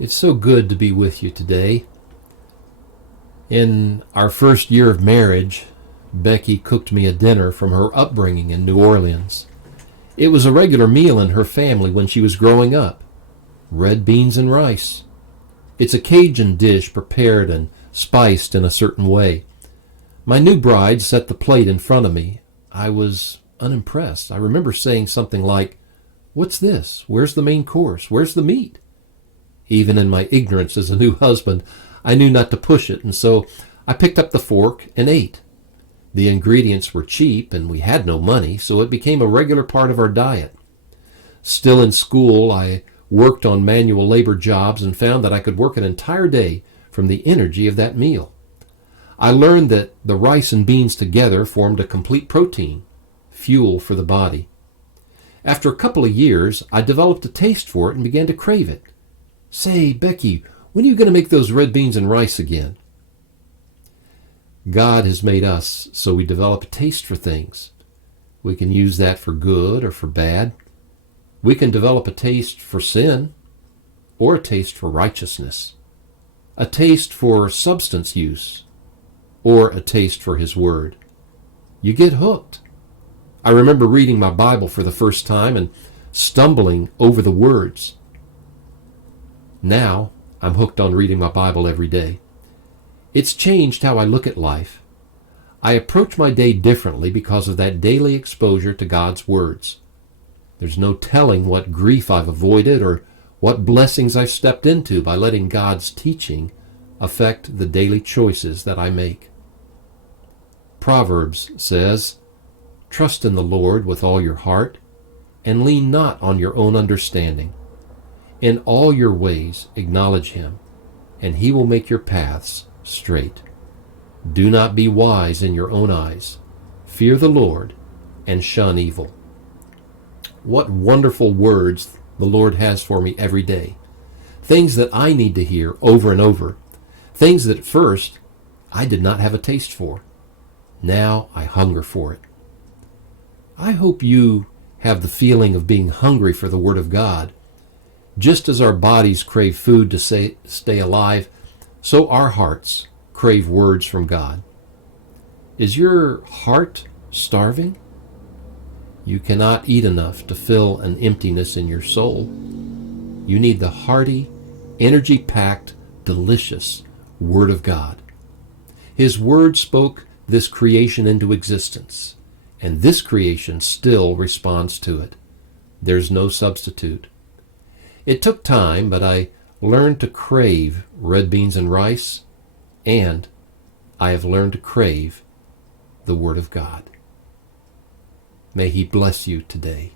It's so good to be with you today. In our first year of marriage, Becky cooked me a dinner from her upbringing in New Orleans. It was a regular meal in her family when she was growing up. Red beans and rice. It's a Cajun dish prepared and spiced in a certain way. My new bride set the plate in front of me. I was unimpressed. I remember saying something like, "What's this? Where's the main course? Where's the meat?" Even in my ignorance as a new husband, I knew not to push it, and so I picked up the fork and ate. The ingredients were cheap, and we had no money, so it became a regular part of our diet. Still in school, I worked on manual labor jobs and found that I could work an entire day from the energy of that meal. I learned that the rice and beans together formed a complete protein, fuel for the body. After a couple of years, I developed a taste for it and began to crave it. "Say, Becky, when are you going to make those red beans and rice again?" God has made us so we develop a taste for things. We can use that for good or for bad. We can develop a taste for sin or a taste for righteousness, a taste for substance use, or a taste for His Word. You get hooked. I remember reading my Bible for the first time and stumbling over the words. Now, I'm hooked on reading my Bible every day. It's changed how I look at life. I approach my day differently because of that daily exposure to God's words. There's no telling what grief I've avoided or what blessings I've stepped into by letting God's teaching affect the daily choices that I make. Proverbs says, "Trust in the Lord with all your heart, and lean not on your own understanding. In all your ways acknowledge Him, and He will make your paths straight. Do not be wise in your own eyes. Fear the Lord and shun evil." What wonderful words the Lord has for me every day. Things that I need to hear over and over. Things that at first I did not have a taste for. Now I hunger for it. I hope you have the feeling of being hungry for the Word of God. Just as our bodies crave food to stay alive, so our hearts crave words from God. Is your heart starving? You cannot eat enough to fill an emptiness in your soul. You need the hearty, energy-packed, delicious Word of God. His Word spoke this creation into existence, and this creation still responds to it. There's no substitute. It took time, but I learned to crave red beans and rice, and I have learned to crave the Word of God. May He bless you today.